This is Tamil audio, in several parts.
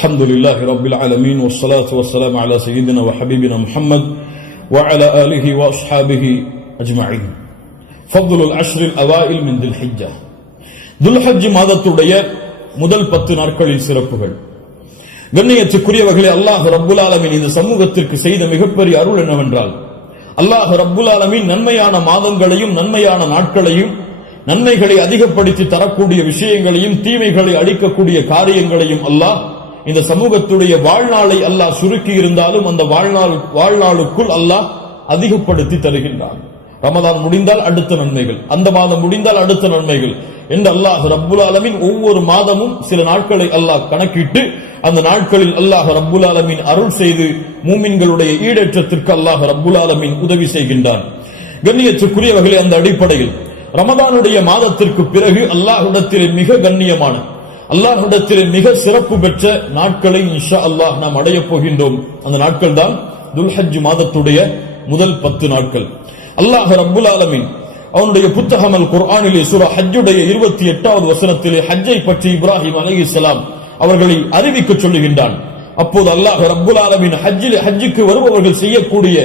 الحمد لله رب العالمين والصلاة والسلام على سيدنا وحبيبنا محمد وعلى آله وأصحابه أجمعين فضل العشر الأوائل من ذي الحجة துல்ஹஜ் மாதத்துடைய முதல் பத்து நாட்களில் சிறப்புகள் கண்ணியத்துக்குரியவர்களே அல்லாஹ் ரப்புல் ஆலமீன் இந்த சமூகத்திற்கு செய்த மிகப்பெரிய அருள் என்னவென்றால் அல்லாஹ் ரப்புல் ஆலமீன் நன்மையான மாதங்களையும் நன்மையான நாட்களையும் நன்மைகளை அதிகப்படுத்தி தரக்கூடிய விஷயங்களையும் தீமைகளை அளிக்கக்கூடிய காரியங்களையும் அல்லாஹ் இந்த சமூகத்துடைய வாழ்நாளை அல்லாஹ் சுருக்கி இருந்தாலும் அந்த வாழ்நாள் வாழ்நாளுக்குள் அல்லாஹ் அதிகப்படுத்தி தருகின்றான். ரமதான் முடிந்தால் அடுத்த நன்மைகள். அந்த மாதம் முடிந்தால் அடுத்த நன்மைகள். என்று அல்லாஹ் ரப்புல் ஆலமின் ஒவ்வொரு மாதமும் சில நாட்களை அல்லாஹ் கணக்கிட்டு அந்த நாட்களில் அல்லாஹ் ரப்புல் ஆலமின் அருள் செய்து மூமின்களுடைய ஈடேற்றத்திற்கு அல்லாஹ் ரப்புல் ஆலமின் உதவி செய்கின்றான். கண்ணியத்துக்குரியவர்களே அந்த அடிப்படையில் ரமதானுடைய மாதத்திற்கு பிறகு அல்லாஹ்விடத்திலே மிக கண்ணியமான அல்லாஹ்விடத்திலே மிக சிறப்பு பெற்ற நாட்களை இன்ஷா அல்லாஹ் நாம் அடையப் போகின்றோம். அந்த நாட்கள் தான் துல்ஹஜ் மாதத்துடைய முதல் பத்து நாட்கள். அல்லாஹ் ரபுல் ஆலமின் அவனுடைய புத்தகம் அல் குர்ஆனிலே சூரா ஹஜ்ஜுடைய இருபத்தி எட்டாவது வசனத்திலே ஹஜ்ஜை பற்றி இப்ராஹிம் அலைஹிஸ்ஸலாம் அவர்களை அறிவிக்க சொல்லுகின்றான். அப்போது அல்லாஹ் ரபுல் ஆலமின் ஹஜ்ஜில் ஹஜ்ஜுக்கு வருபவர்கள் செய்யக்கூடிய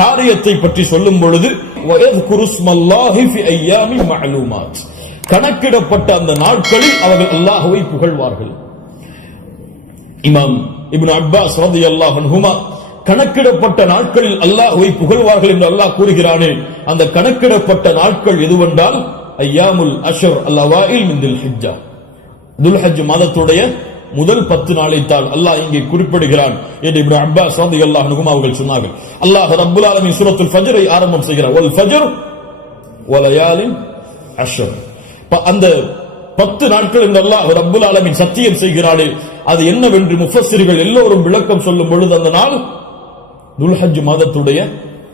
காரியத்தை பற்றி சொல்லும் பொழுது வயத்குரு ஸ்மல்லாஹி மஅலூமாத். கணக்கிடப்பட்ட அந்த நாட்களில் அவர்கள் அல்லாஹுவை புகழ்வார்கள். இமாம் இப்னு அப்பாஸ் ரலியல்லாஹு அன்ஹுமா கணக்கிடப்பட்ட நாட்களில் அல்லாஹுவை புகழ்வார்கள் என்று அல்லாஹ் கூறுகிறானே அந்த கணக்கிடப்பட்ட நாட்கள் எதுவென்றால் ஐயாமுல் அஷர் அல்லவாயில் மின் துல் ஹிஜ்ஜா துல்ஹஜ் மாதத்துடைய முதல் பத்து நாளைத்தான் அல்லாஹ் இங்கே குறிப்பிடுகிறான் என்று இப்னு அப்பாஸ் அல்லாஹ் அன்ஹுமா அவர்கள் சொன்னார்கள். அல்லாஹ் ரப்புல் ஆலமின் சூரத்துல் ஃபஜரை ஆரம்பம் செய்கிறார். ஒல் ஃபஜர் வலயாலின் அஷர். அந்த பத்து நாட்கள் என்றெல்லாம் அவர் ரப்புல் ஆலமின் சத்தியம் செய்கிறாளே அது என்னவென்று முஃபஸ்ஸிர்கள் எல்லோரும் விளக்கம் சொல்லும் பொழுது அந்த நாள் துல்ஹஜ் மாதத்துடைய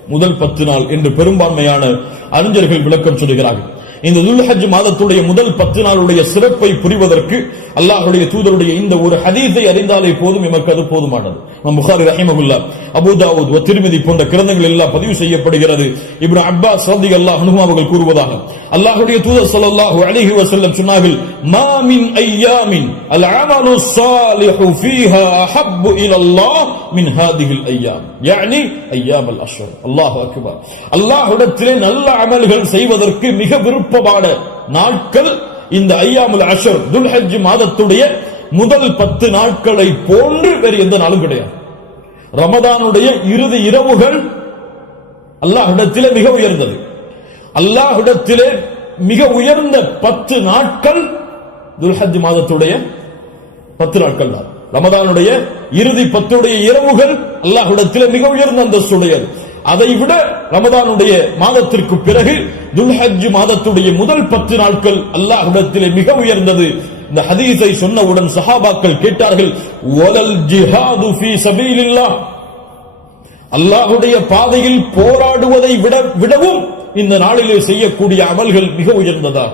முதல் பத்து நாள் என்று பெரும்பான்மையான அறிஞர்கள் விளக்கம் சொல்கிறார்கள். இந்த துல்ஹஜ் மாதத்துடைய முதல் பத்து நாளுடைய சிறப்பை புரிவதற்கு அல்லாஹுடைய தூதருடைய இந்த ஒரு ஹதீஸை அறிந்தாலே போதும் எமக்கு அது போதுமானது. நம் புகாரி ரஹிமகுல்லா அபுதாவுத் திருமதி போன்ற கிரந்தங்கள் எல்லாம் பதிவு செய்யப்படுகிறது. இப்ரு அப்பா சந்தி அல்லாஹ் அவர்கள் கூறுவதாக அல்லாஹுடைய தூதர் சல்லாஹு அலிஹி வசல்லம் சொன்னார்கள் மாமின் ஐயாமின் அல் அமலு சாலிஹு ஃபீஹா அஹப்பு இலல்லாஹ் மின் ஹாதிஹில் ஐயாம். யானி ஐயாம் அல் அல்லாஹ் அக்பர். அல்லாஹ்விடத்திலே நல்ல அமல்கள் செய்வதற்கு மிக விருப்பம் விருப்பமான நாட்கள் இந்த ஐயாமுல் அஷர் துல்ஹஜ் மாதத்துடைய முதல் பத்து நாட்களை போன்று வேறு எந்த நாளும் கிடையாது. ரமதானுடைய இறுதி இரவுகள் அல்லாஹிடத்திலே மிக உயர்ந்தது. அல்லாஹிடத்திலே மிக உயர்ந்த பத்து நாட்கள் துல்ஹஜ் மாதத்துடைய பத்து நாட்கள் தான். ரமதானுடைய இறுதி பத்துடைய இரவுகள் அல்லாஹ்விடத்திலே மிக உயர்ந்த அந்தஸ்துடையது. அதை விட ரமதானுடைய மாதத்திற்கு பிறகு துல்ஹஜ் மாதத்துடைய முதல் பத்து நாட்கள் அல்லாஹ்விடத்திலே மிக உயர்ந்தது. இந்த ஹதீஸை சொன்னவுடன் சஹாபாக்கள் கேட்டார்கள் ஒலல் ஜிஹாது ஃபீ அல்லாஹுடைய பாதையில் போராடுவதை விட விடவும் இந்த நாளிலே செய்யக்கூடிய அமல்கள் மிக உயர்ந்ததா?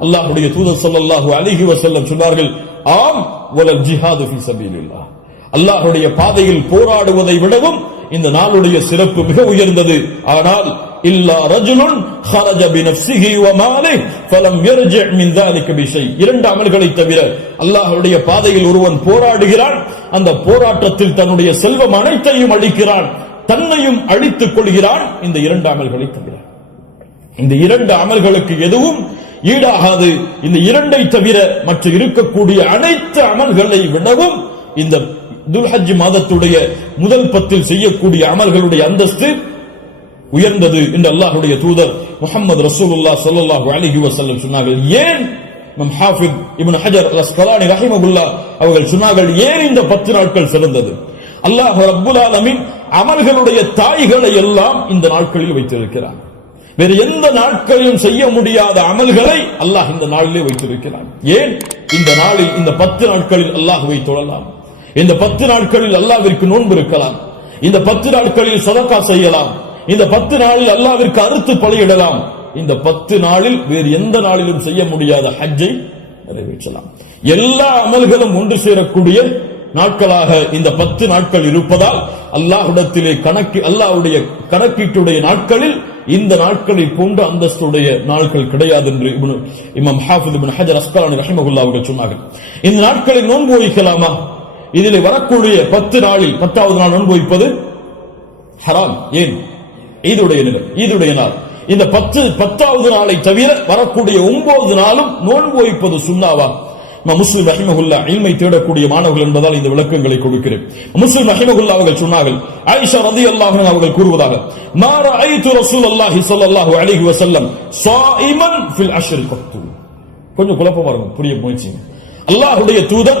அல்லாஹுடைய தூதர் ஸல்லல்லாஹு அலிஹி வசல்லம் சொன்னார்கள் ஆம் வலல் ஜிஹாது ஃபீ சபீலில்லாஹ். அல்லாஹுடைய பாதையில் போராடுவதை விடவும் இந்த நாளுடைய சிறப்பு மிக உயர்ந்தது ஆனால் இல்லா ரஜுலுன் خرج بنفسه وماله فلم يرجع من ذلك بشيء இரண்டு அமல்களை தவிர அல்லாஹ்வுடைய பாதையில் ஒருவன் போராடுகிறான் அந்த போராட்டத்தில் தன்னுடைய செல்வம் அனைத்தையும் அளிக்கிறான் தன்னையும் அழித்துக் கொள்கிறான் இந்த இரண்டு அமல்களை தவிர இந்த இரண்டு அமல்களுக்கு எதுவும் ஈடாகாது இந்த இரண்டை தவிர மற்ற இருக்கக்கூடிய அனைத்து அமல்களை விடவும் இந்த துல்ஹஜ் மாதத்துடைய முதல் பத்தில் செய்யக்கூடிய அமல்களுடைய அந்தஸ்து உயர்ந்தது என்று அல்லாஹுடைய தூதர் முகமது ரசூலுல்லா ஸல்லல்லாஹு அலிஹி வசல்லம் சொன்னார்கள். ஏன்? நம் ஹாஃபித் இப்னு ஹஜர் அஸ்கலானி ரஹிமகுல்லா அவர்கள் சொன்னார்கள் ஏன் இந்த பத்து நாட்கள் சிறந்தது? அல்லாஹ் ரப்புல் ஆலமின் அமல்களுடைய தாய்களை எல்லாம் இந்த நாட்களில் வைத்திருக்கிறார் வேறு எந்த நாட்களிலும் செய்ய முடியாத அமல்களை அல்லாஹ் இந்த நாளிலே வைத்திருக்கிறான். ஏன்? இந்த நாளில் இந்த பத்து நாட்களில் அல்லாஹுவை தொழலாம் இந்த பத்து நாட்களில் அல்லாவிற்கு நோன்பு இருக்கலாம். இந்த பத்து நாட்களில் சதக்கா செய்யலாம். இந்த பத்து நாளில் அல்லாவிற்கு அறுத்து பலியிடலாம். இந்த பத்து நாளில் வேறு எந்த நாளிலும் செய்ய முடியாத ஹஜ்ஜை நிறைவேற்றலாம். எல்லா அமல்களும் ஒன்று சேரக்கூடிய நாட்களாக இந்த பத்து நாட்கள் இருப்பதால் அல்லாஹ்விடத்திலே கணக்கு அல்லாஹுடைய கணக்கீட்டுடைய நாட்களில் இந்த நாட்களை போன்ற அந்தஸ்துடைய நாட்கள் கிடையாது என்று இமாம் ஹாஃபித் ஹஜர் அஸ்கலானி ரஹிமகுல்லா அவர்கள் சொன்னார்கள். இந்த நாட்களை நோன்பு வைக்கலாமா? இதில் வரக்கூடிய பத்து நாளில் பத்தாவது நாள் நோன்பு வைப்பது ஹராம். ஏன்? ஈதுடைய நிலம் ஈதுடைய நாள். இந்த பத்து பத்தாவது நாளை தவிர வரக்கூடிய ஒன்பது நாளும் நோன்பு வைப்பது சுண்ணாவா? இமாம் முஸ்லிம் ரஹிமகுல்லா இல்மை தேடக்கூடிய மாணவர்கள் என்பதால் இந்த விளக்கங்களை கொடுக்கிறேன். முஸ்லிம் ரஹிமகுல்லா அவர்கள் சொன்னார்கள் ஆயிஷா ரதி அல்லாஹ் அவர்கள் கூறுவதாக மாற ஐத்து ரசூல் அல்லாஹி ஸல்லல்லாஹு அலிஹி வசல்லம் ஸாயிமன் ஃபில் கொஞ்சம் குழப்பமா இருக்கும் புரிய முயற்சி. அல்லாஹுடைய தூதர்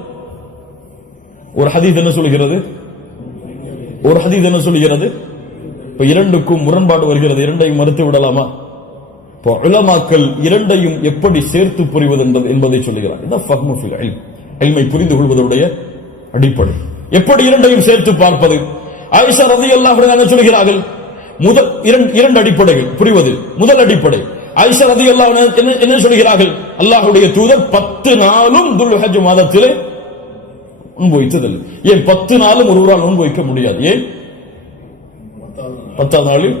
ஒரு ஹதீஸ் என்ன சொல்கிறது ஒரு ஹதீஸ் என்ன சொல்கிறது இப்ப இரண்டுக்கும் முரண்பாடு வருகிறது. இரண்டையும் மறுத்து விடலாமா? இப்போ உலமாக்கள் இரண்டையும் எப்படி சேர்த்து புரிவது என்பது என்பதை சொல்லுகிறார். இதான் புரிந்து கொள்வதுடைய அடிப்படை. எப்படி இரண்டையும் சேர்த்து பார்ப்பது? ஆயிஷா ரதி அல்லாஹ் என்ன சொல்கிறார்கள் முதல் இரண்டு இரண்டு அடிப்படைகள். புரிவது? முதல் அடிப்படை. ஆயிஷா ரதி அல்லாஹ் என்ன சொல்கிறார்கள் அல்லாஹுடைய தூதர் பத்து நாளும் துல்ஹஜ் மாதத்திலே நோன்பு வைத்ததில்லை. ஏன் பத்து நாளும் ஒருவரால் நோன்பு வைக்க முடியாது? ஏன்? பத்தாவது நாளில்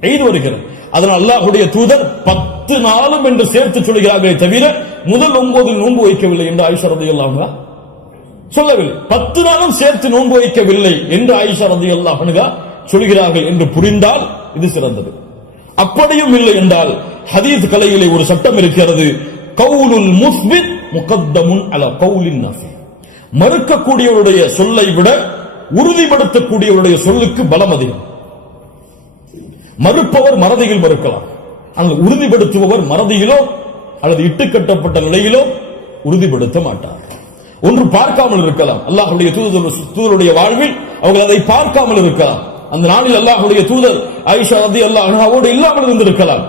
ஈத் வருகிறது. அதனால் அல்லாஹுடைய தூதர் பத்து நாளும் என்று சேர்த்து சொல்கிறார்களே தவிர முதல் ஒன்பதில் நோன்பு வைக்கவில்லை என்று ஆயிஷா ரதி அல்லாஹா சொல்லவில்லை. பத்து நாளும் சேர்த்து நோன்பு வைக்கவில்லை என்று ஆயுஷா ரதியல்லாஹு அன்ஹா சொல்கிறார்கள் என்று புரிந்தால் இது சிறந்தது. அப்படியும் இல்லை என்றால் ஹதீத் கலையிலே ஒரு சட்டம் இருக்கிறது. கவுலுல் முஸ்பித் முகத்தமுன் அல கவுலின் நஃபி மறுக்கக்கூடியவருடைய சொல்லை விட உறுதிப்படுத்தக்கூடியவருடைய சொல்லுக்கு பலம் அதிகம். மறுப்பவர் மறதியில் மறுக்கலாம். ஆனால் உறுதிப்படுத்துபவர் மறதியிலோ அல்லது இட்டுக்கட்டப்பட்ட நிலையிலோ உறுதிப்படுத்த மாட்டார். ஒன்று பார்க்காமல் இருக்கலாம். அல்லாஹுடைய தூதர் தூதருடைய வாழ்வில் அவர்கள் அதை பார்க்காமல் இருக்கலாம். அந்த நாளில் அல்லாஹுடைய தூதர் ஐஷா ரதி அல்லாஹ் அவரோடு இல்லாமல் இருந்திருக்கலாம்.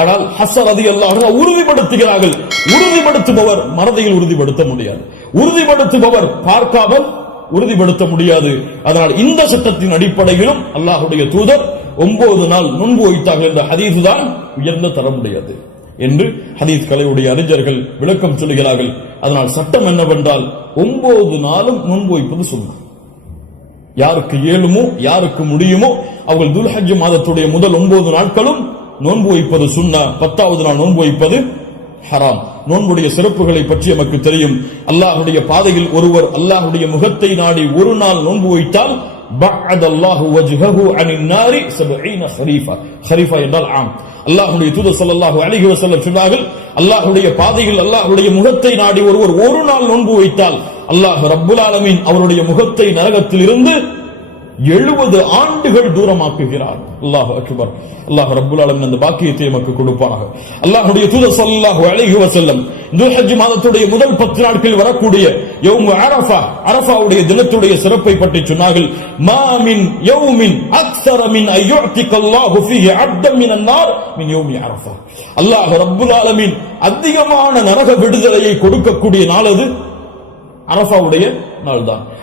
ஆனால் ஹசர் ரதி அல்லாஹ் உறுதிப்படுத்துகிறார்கள். உறுதிப்படுத்துபவர் மறதியில் உறுதிப்படுத்த முடியாது. உறுதிப்படுத்துபவர் பார்க்காமல் உறுதிப்படுத்த முடியாது. அதனால் இந்த சட்டத்தின் அடிப்படையிலும் அல்லாஹுடைய தூதர் ஒன்பது நாள் நுண்பு வைத்தார்கள் என்ற ஹதீஸ் தான் உயர்ந்த தரமுடையது என்று ஹதீஸ் கலையுடைய அறிஞர்கள் விளக்கம் சொல்லுகிறார்கள். அதனால் சட்டம் என்னவென்றால் ஒன்பது நாளும் நுண்பு வைப்பது சொல்லும் யாருக்கு இயலுமோ யாருக்கு முடியுமோ அவர்கள் துல்ஹஜ் மாதத்துடைய முதல் ஒன்பது நாட்களும் நோன்பு வைப்பது சுண்ணா. பத்தாவது நாள் நோன்பு வைப்பது ஹராம். நோன்புடைய சிறப்புகளை பற்றி நமக்கு தெரியும். அல்லாஹ்வுடைய பாதையில் ஒருவர் அல்லாஹ்வுடைய முகத்தை நாடி ஒரு நாள் நோன்பு வைத்தால் பஅத அல்லாஹு வஜ்ஹஹு அனின் நாரி 70 ஹரீஃபா. ஹரீஃபா என்றால் ஆம். அல்லாஹ்வுடைய தூதர் ஸல்லல்லாஹு அலைஹி வஸல்லம் சொன்னார்கள் அல்லாஹ்வுடைய பாதையில் அல்லாஹ்வுடைய முகத்தை நாடி ஒருவர் ஒரு நாள் நோன்பு வைத்தால் அல்லாஹ் ரப்புல் ஆலமீன் அவருடைய முகத்தை நரகத்தில் இருந்து எழுபது ஆண்டுகள் தூரமாக்குகிறார். அல்லாஹ் அக்பர். அல்லாஹ் ரபுல் ஆலமீன் அந்த பாக்கியத்தை நமக்கு கொடுப்பாராக. அல்லாஹுடைய தூதர் ஸல்லல்லாஹு அழகி வசல்லம் துல்ஹஜ் மாதத்துடைய முதல் பத்து நாட்கள் வரக்கூடிய யௌம் அரஃபா அரஃபாவுடைய தினத்துடைய சிறப்பை பற்றி சொன்னார்கள். மாமின் யௌமின் அக்ஸர மின் அய்யுஅதிக அல்லாஹு ஃபீஹி அப்தன் மினன் நார் மின் யௌமி அரஃபா. அல்லாஹ் ரப்புல் ஆலமீன் அதிகமான நரக விடுதலையை கொடுக்கக்கூடிய நாள் அது அரஃபாவுடைய நாள்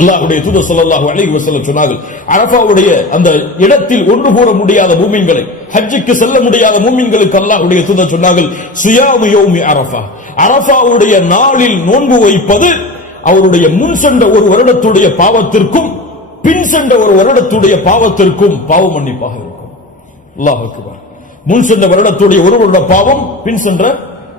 அல்லாஹுடைய தூதர் சல்லாஹு அலைஹி வசல்லம் சொன்னார்கள் அரபாவுடைய அந்த இடத்தில் ஒன்று கூற முடியாத மூமின்களை ஹஜ்ஜுக்கு செல்ல முடியாத மூமின்களுக்கு அல்லாஹுடைய தூதர் சொன்னார்கள் சுயாமு யோமி அரஃபா. அரஃபாவுடைய நாளில் நோன்பு வைப்பது அவருடைய முன் சென்ற ஒரு வருடத்துடைய பாவத்திற்கும் பின் சென்ற ஒரு வருடத்துடைய பாவத்திற்கும் பாவ மன்னிப்பாக இருக்கும். அல்லாஹ் முன் சென்ற வருடத்துடைய ஒரு வருட பாவம் பின் சென்ற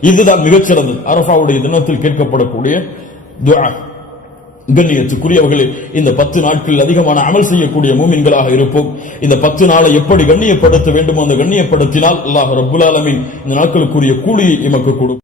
இதுதான் மிகச்சிறந்தது. அரபாவுடைய தினத்தில் கேட்கப்படக்கூடிய துஆ. கண்ணியத்துக்குரியவர்களே இந்த பத்து நாட்களில் அதிகமான அமல் செய்யக்கூடிய மூமின்களாக இருப்போம். இந்த பத்து நாளை எப்படி கண்ணியப்படுத்த வேண்டுமோ அந்த கண்ணியப்படுத்தினால் அல்லாஹ் ரபுல் ஆலமின் இந்த நாட்களுக்குரிய கூலியை எமக்கு கொடுக்கும்.